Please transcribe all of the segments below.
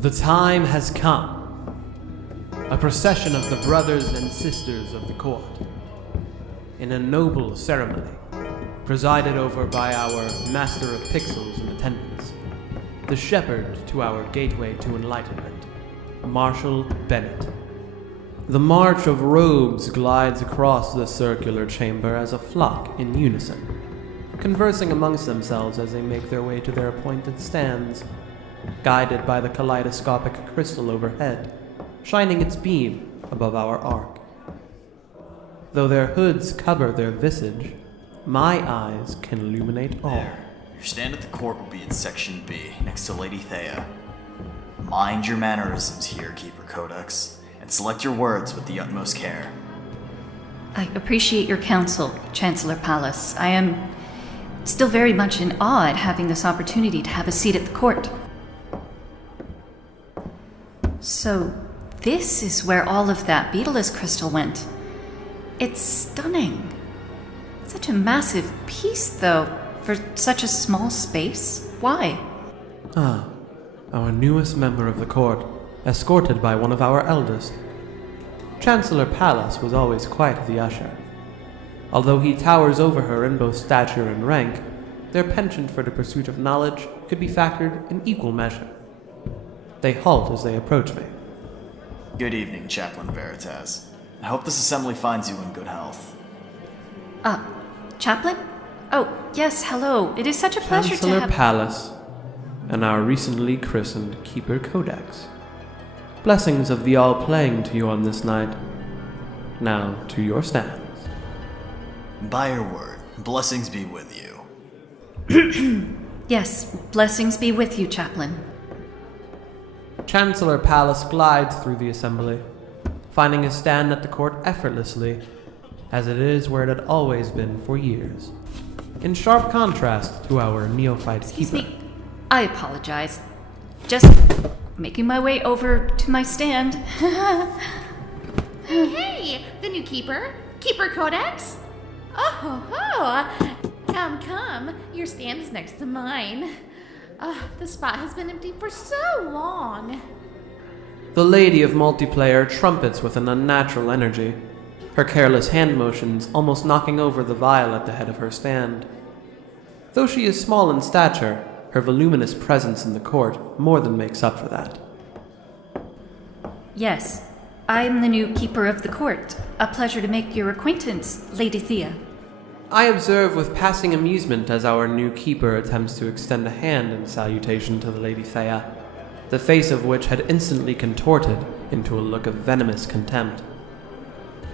The time has come. A procession of the brothers and sisters of the court, in a noble ceremony, presided over by our Master of Pixels in attendance, the shepherd to our gateway to enlightenment, Marshal Bennett. The march of robes glides across the circular chamber as a flock in unison, conversing amongst themselves as they make their way to their appointed stands, guided by the kaleidoscopic crystal overhead, shining its beam above our arc. Though their hoods cover their visage, my eyes can illuminate all. There. Your stand at the court will be in Section B, next to Lady Theia. Mind your mannerisms here, Keeper Codex, and select your words with the utmost care. I appreciate your counsel, Chancellor Pallas. I am still very much in awe at having this opportunity to have a seat at the court. So, this is where all of that Beetleless crystal went. It's stunning. Such a massive piece, though, for such a small space. Why? Our newest member of the court, escorted by one of our eldest. Chancellor Pallas was always quite the usher. Although he towers over her in both stature and rank, their penchant for the pursuit of knowledge could be factored in equal measure. They halt as they approach me. Good evening, Chaplain Veritas. I hope this assembly finds you in good health. Chaplain? Oh, yes, hello. It is such a pleasure to Chancellor have... Pallas, and our recently christened Keeper Codex. Blessings of the All-Playing to you on this night. Now, to your stands. By your word, blessings be with you. Yes, blessings be with you, Chaplain. Chancellor Pallas glides through the assembly, finding his stand at the court effortlessly, as it is where it had always been for years, in sharp contrast to our neophyte Excuse keeper. me. I apologize. Just making my way over to my stand. Hey, the new keeper? Keeper Codex? Oh ho ho! Come. Your stand is next to mine. The spot has been empty for so long. The lady of multiplayer trumpets with an unnatural energy, her careless hand motions almost knocking over the vial at the head of her stand. Though she is small in stature, her voluminous presence in the court more than makes up for that. Yes, I'm the new keeper of the court. A pleasure to make your acquaintance, Lady Theia. I observe with passing amusement as our new keeper attempts to extend a hand in salutation to the Lady Theia, the face of which had instantly contorted into a look of venomous contempt.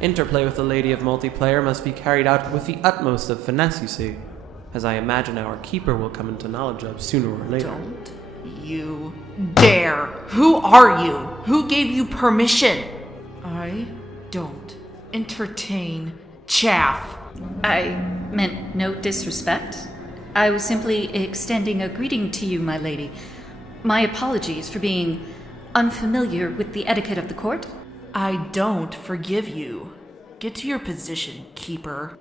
Interplay with the Lady of Multiplayer must be carried out with the utmost of finesse, you see, as I imagine our keeper will come into knowledge of sooner or later. Don't you dare! Who are you? Who gave you permission? I don't entertain chaff. I meant no disrespect. I was simply extending a greeting to you, my lady. My apologies for being unfamiliar with the etiquette of the court. I don't forgive you. Get to your position, Keeper.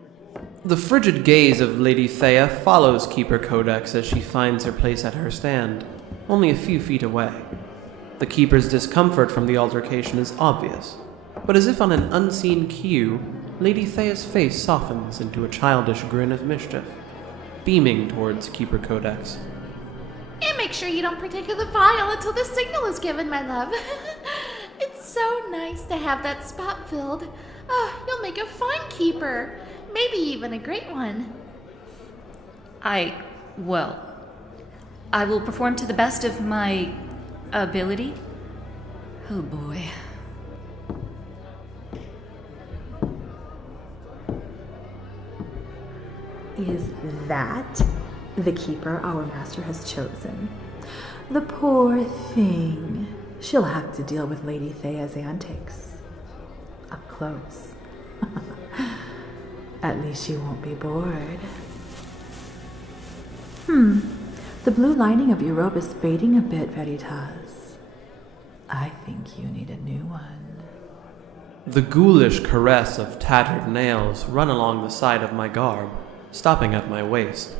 The frigid gaze of Lady Theia follows Keeper Codex as she finds her place at her stand, only a few feet away. The Keeper's discomfort from the altercation is obvious, but as if on an unseen cue, Lady Theia's face softens into a childish grin of mischief, beaming towards Keeper Codex. And make sure you don't partake of the vial until the signal is given, my love. It's so nice to have that spot filled. You'll make a fine keeper. Maybe even a great one. I will perform to the best of my ability. Oh boy. Is that the keeper our master has chosen? The poor thing. She'll have to deal with Lady Theia's antics. Up close. At least she won't be bored. The blue lining of your robe is fading a bit, Veritas. I think you need a new one. The ghoulish caress of tattered nails run along the side of my garb, stopping at my waist.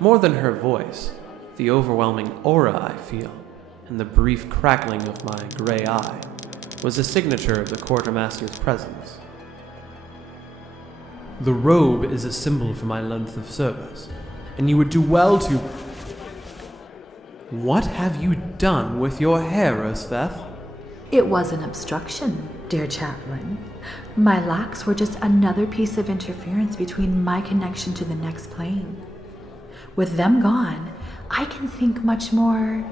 More than her voice, the overwhelming aura I feel, and the brief crackling of my gray eye was a signature of the Quartermaster's presence. The robe is a symbol for my length of service, and you would do well to... What have you done with your hair, Erstheth? It was an obstruction, dear Chaplain. My locks were just another piece of interference between my connection to the next plane. With them gone, I can think much more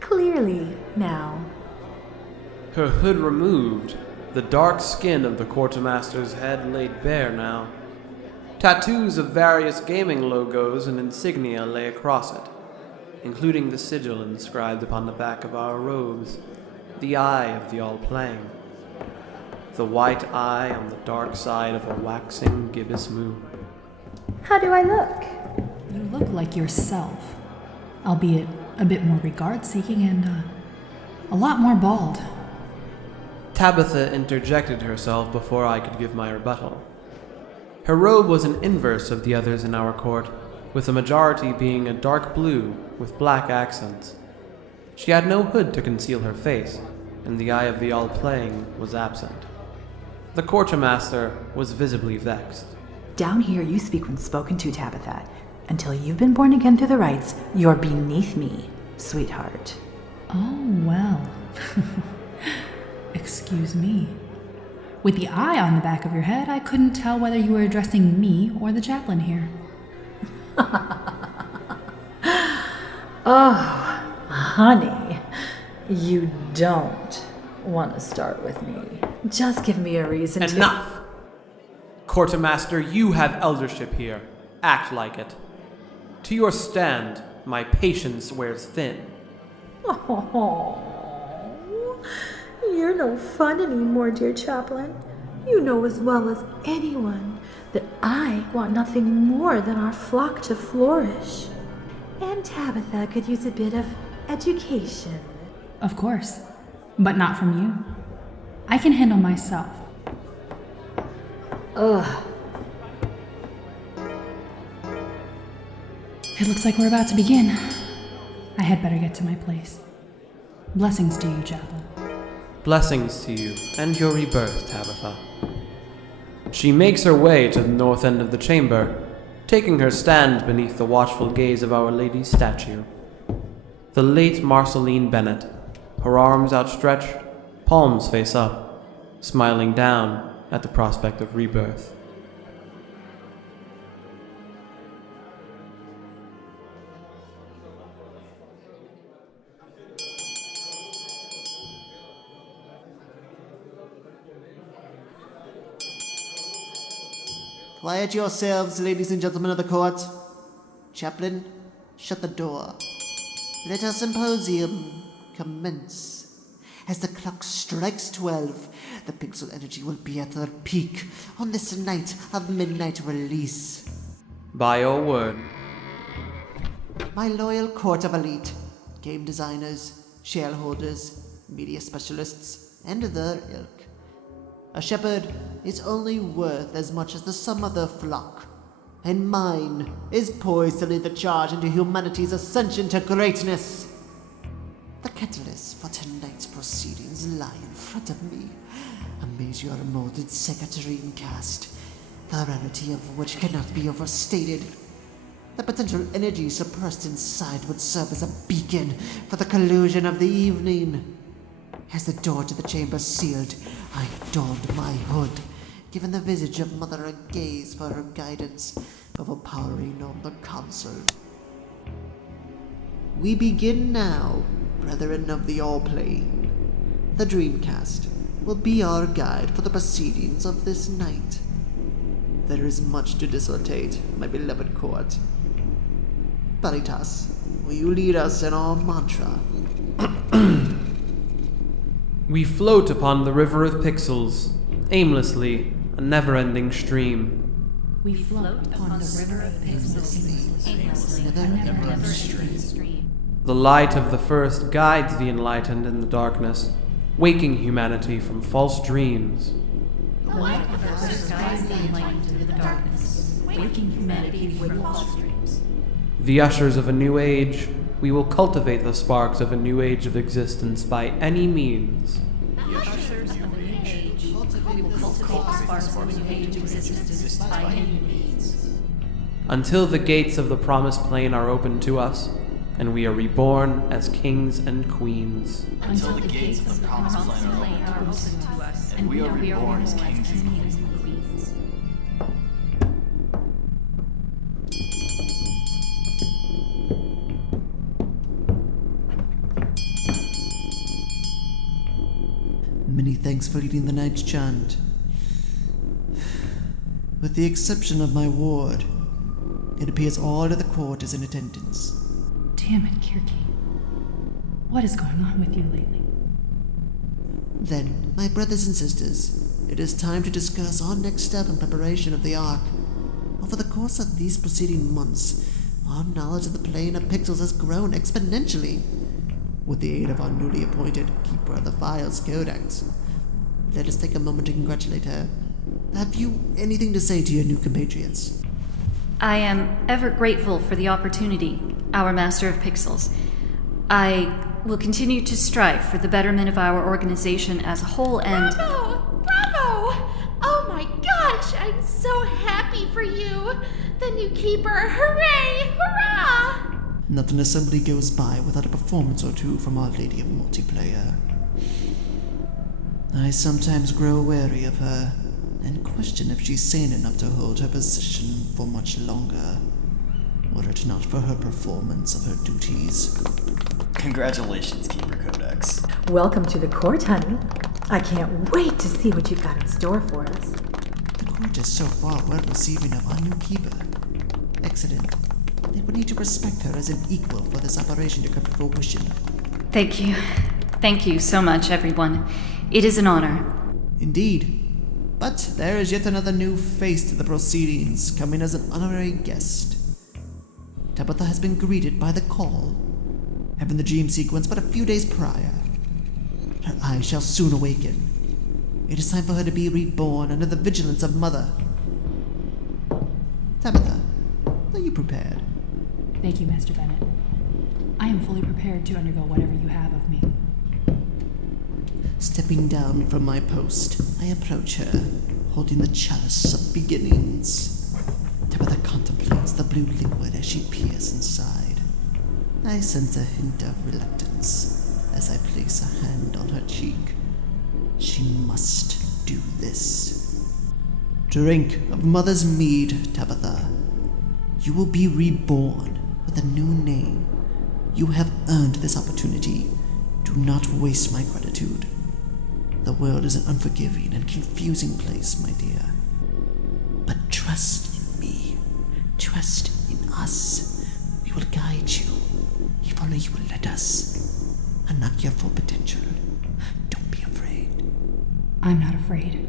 clearly now. Her hood removed, the dark skin of the Quartermaster's head laid bare now. Tattoos of various gaming logos and insignia lay across it, including the sigil inscribed upon the back of our robes, the eye of the all-playing. The white eye on the dark side of a waxing gibbous moon. How do I look? You look like yourself, albeit a bit more regard-seeking and a lot more bald. Tabitha interjected herself before I could give my rebuttal. Her robe was an inverse of the others in our court, with the majority being a dark blue with black accents. She had no hood to conceal her face, and the eye of the all-playing was absent. The Quartermaster was visibly vexed. Down here you speak when spoken to, Tabitha. Until you've been born again through the rites, you're beneath me, sweetheart. Oh, well. Excuse me. With the eye on the back of your head, I couldn't tell whether you were addressing me or the chaplain here. Oh, honey, you don't want to start with me. Just give me a reason to... Enough! Quartermaster, you have eldership here. Act like it. To your stand, my patience wears thin. Oh, you're no fun anymore, dear Chaplain. You know as well as anyone that I want nothing more than our flock to flourish. And Tabitha could use a bit of education. Of course, but not from you. I can handle myself. Ugh. It looks like we're about to begin. I had better get to my place. Blessings to you, Chaplain. Blessings to you and your rebirth, Tabitha. She makes her way to the north end of the chamber, taking her stand beneath the watchful gaze of Our Lady's statue. The late Marceline Bennett, her arms outstretched, palms face up, smiling down at the prospect of rebirth. Quiet yourselves, ladies and gentlemen of the court. Chaplain, shut the door. Let our symposium commence. As the clock strikes 12, the pixel energy will be at their peak on this night of midnight release. By your word. My loyal court of elite, game designers, shareholders, media specialists, and their ilk. A shepherd is only worth as much as the sum of their flock, and mine is poised to lead the charge into humanity's ascension to greatness. The catalyst for tonight's proceedings lie in front of me, a measure molded Secatarine cast, the rarity of which cannot be overstated. The potential energy suppressed inside would serve as a beacon for the collusion of the evening. As the door to the chamber sealed, I donned my hood, given the visage of Mother a gaze for her guidance, overpowering on the council. We begin now, brethren of the all-playing. The Dreamcast will be our guide for the proceedings of this night. There is much to dissertate, my beloved court. Veritas, will you lead us in our mantra? We float upon the river of pixels, aimlessly, a never-ending stream. We float upon the river of pixels, aimlessly, a never-ending stream. The light of the first guides the enlightened in the darkness, waking humanity from false dreams. The light of the first guides the enlightened in the darkness, waking humanity from false dreams. The ushers of a new age, we will cultivate the sparks of a new age of existence by any means. Until the gates of the Promised Plane are opened to us, and we are reborn as kings and queens. Until the gates of the Promised Plane are opened to us, and we are reborn as kings and queens. Many thanks for leading the night chant. With the exception of my ward, it appears all of the court is in attendance. Damn it, Kirky. What is going on with you lately? Then, my brothers and sisters, it is time to discuss our next step in preparation of the Ark. Over the course of these preceding months, our knowledge of the plane of pixels has grown exponentially. With the aid of our newly appointed Keeper of the Files Codex. Let us take a moment to congratulate her. Have you anything to say to your new compatriots? I am ever grateful for the opportunity, our Master of Pixels. I will continue to strive for the betterment of our organization as a whole and... Bravo! Bravo! Oh my gosh, I'm so happy for you! The new keeper! Hooray! Hurrah! Not an assembly goes by without a performance or two from Our Lady of Multiplayer. I sometimes grow wary of her, and question if she's sane enough to hold her position for much longer, were it not for her performance of her duties. Congratulations, Keeper Codex. Welcome to the court, honey. I can't wait to see what you've got in store for us. The court is so far well receiving of our new keeper. Excellent. They would need to respect her as an equal for this operation to come to fruition. Thank you. Thank you so much, everyone. It is an honor. Indeed. But there is yet another new face to the proceedings, coming as an honorary guest. Tabitha has been greeted by the call, having the dream sequence but a few days prior. Her eyes shall soon awaken. It is time for her to be reborn under the vigilance of Mother. Tabitha, are you prepared? Thank you, Master Bennett. I am fully prepared to undergo whatever you have of me. Stepping down from my post, I approach her, holding the chalice of beginnings. Tabitha contemplates the blue liquid as she peers inside. I sense a hint of reluctance as I place a hand on her cheek. She must do this. Drink of Mother's mead, Tabitha. You will be reborn with a new name. You have earned this opportunity. Do not waste my gratitude. The world is an unforgiving and confusing place, my dear. But trust in me. Trust in us. We will guide you. If only you will let us. Unlock your full potential. Don't be afraid. I'm not afraid.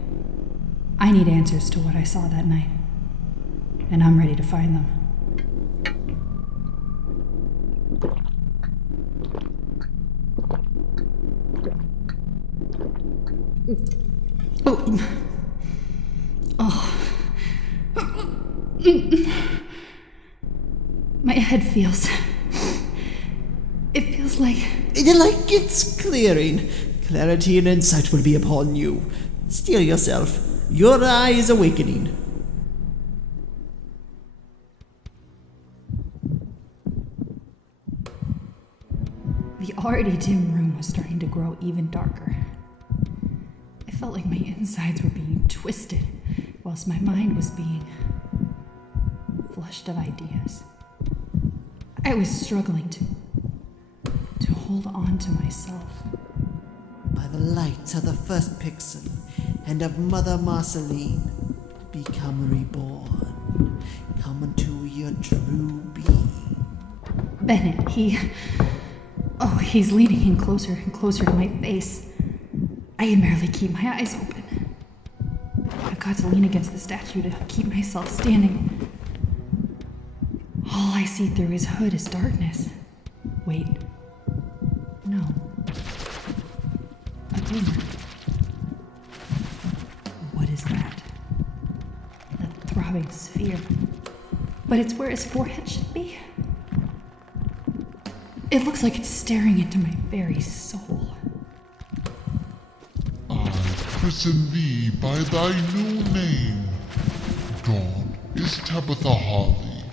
I need answers to what I saw that night. And I'm ready to find them. My head feels... It feels like... Like it's clearing. Clarity and insight will be upon you. Steel yourself. Your eye is awakening. The already dim room was starting to grow even darker. I felt like my insides were being twisted, whilst my mind was being flushed of ideas. I was struggling to hold on to myself. By the light of the first pixel and of Mother Marceline, become reborn. Come into your true being. Bennett, he's leaning in closer and closer to my face. I can barely keep my eyes open. I've got to lean against the statue to keep myself standing. All I see through his hood is darkness. Wait. No. A glimmer. What is that? A throbbing sphere. But it's where his forehead should be. It looks like it's staring into my very soul. I christen thee by thy new name. God is Tabitha Harley,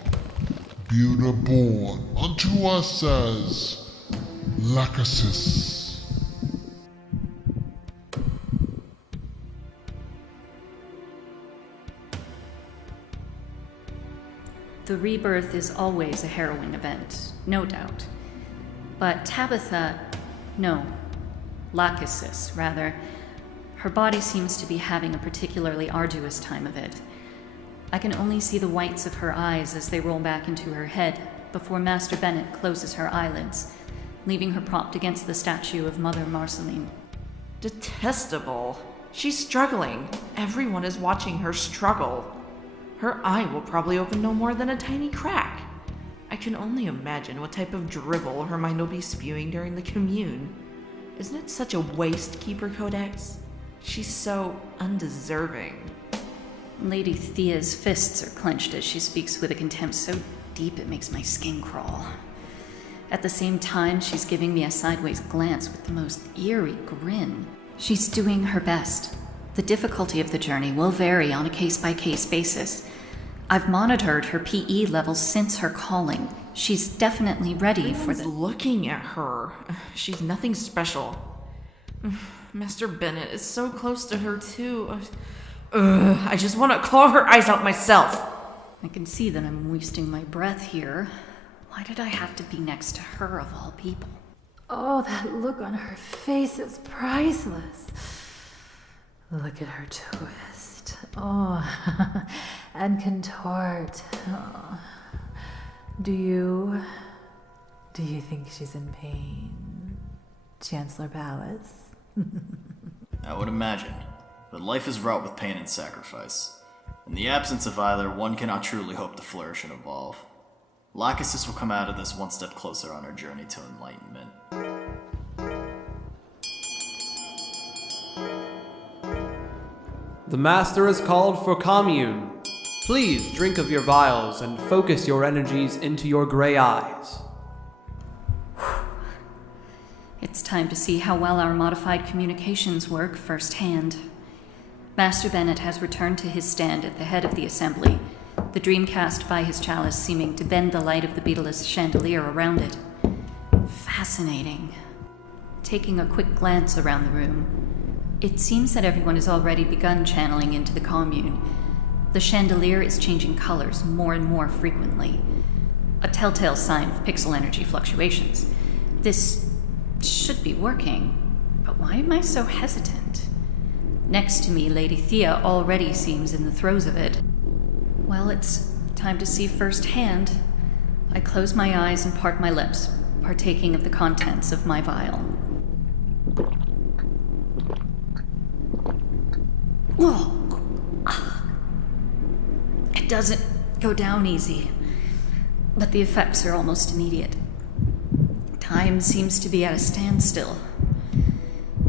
builder born unto us as Lachesis. The rebirth is always a harrowing event, no doubt. But Tabitha, no, Lachesis, rather, her body seems to be having a particularly arduous time of it. I can only see the whites of her eyes as they roll back into her head before Master Bennett closes her eyelids, leaving her propped against the statue of Mother Marceline. Detestable. She's struggling. Everyone is watching her struggle. Her eye will probably open no more than a tiny crack. I can only imagine what type of drivel her mind will be spewing during the Commune. Isn't it such a waste, Keeper Codex? She's so undeserving. Lady Theia's fists are clenched as she speaks with a contempt so deep it makes my skin crawl. At the same time, she's giving me a sideways glance with the most eerie grin. She's doing her best. The difficulty of the journey will vary on a case-by-case basis. I've monitored her PE levels since her calling. She's definitely ready for the... looking at her. She's nothing special. Master Bennett is so close to her, too. I just want to claw her eyes out myself. I can see that I'm wasting my breath here. Why did I have to be next to her of all people? Oh, that look on her face is priceless. Look at her twist. Oh, and contort. Oh. Do you think she's in pain, Chancellor Pallas? I would imagine, but life is wrought with pain and sacrifice. In the absence of either, one cannot truly hope to flourish and evolve. Lachesis will come out of this one step closer on her journey to enlightenment. The Master has called for Commune. Please drink of your vials and focus your energies into your gray eyes. It's time to see how well our modified communications work firsthand. Master Bennett has returned to his stand at the head of the assembly, the dream cast by his chalice seeming to bend the light of the beetleless chandelier around it. Fascinating. Taking a quick glance around the room, it seems that everyone has already begun channeling into the Commune. The chandelier is changing colors more and more frequently, a telltale sign of pixel energy fluctuations. This should be working, but why am I so hesitant? Next to me, Lady Theia already seems in the throes of it. Well, it's time to see firsthand. I close my eyes and part my lips, partaking of the contents of my vial. Whoa! It doesn't go down easy, but the effects are almost immediate. Time seems to be at a standstill.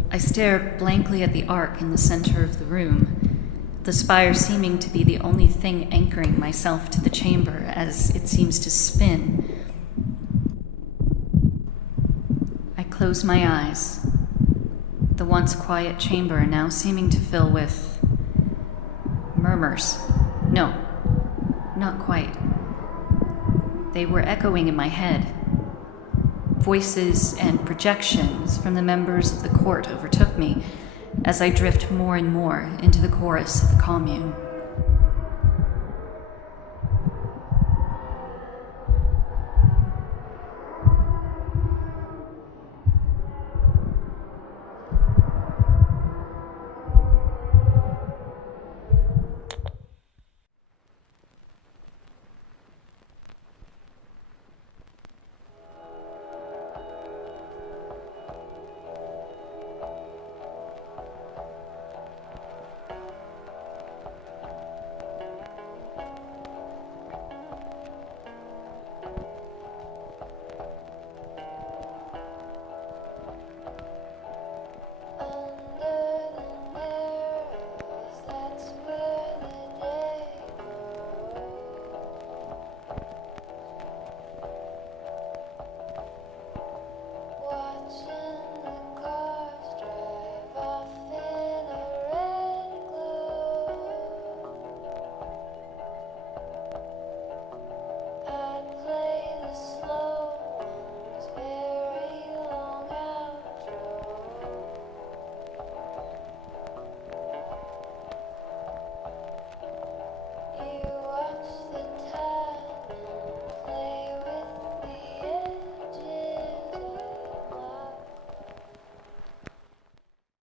I stare blankly at the arc in the center of the room, the spire seeming to be the only thing anchoring myself to the chamber as it seems to spin. I close my eyes, the once quiet chamber now seeming to fill with murmurs. No, not quite. They were echoing in my head. Voices and projections from the members of the court overtook me as I drift more and more into the chorus of the Commune.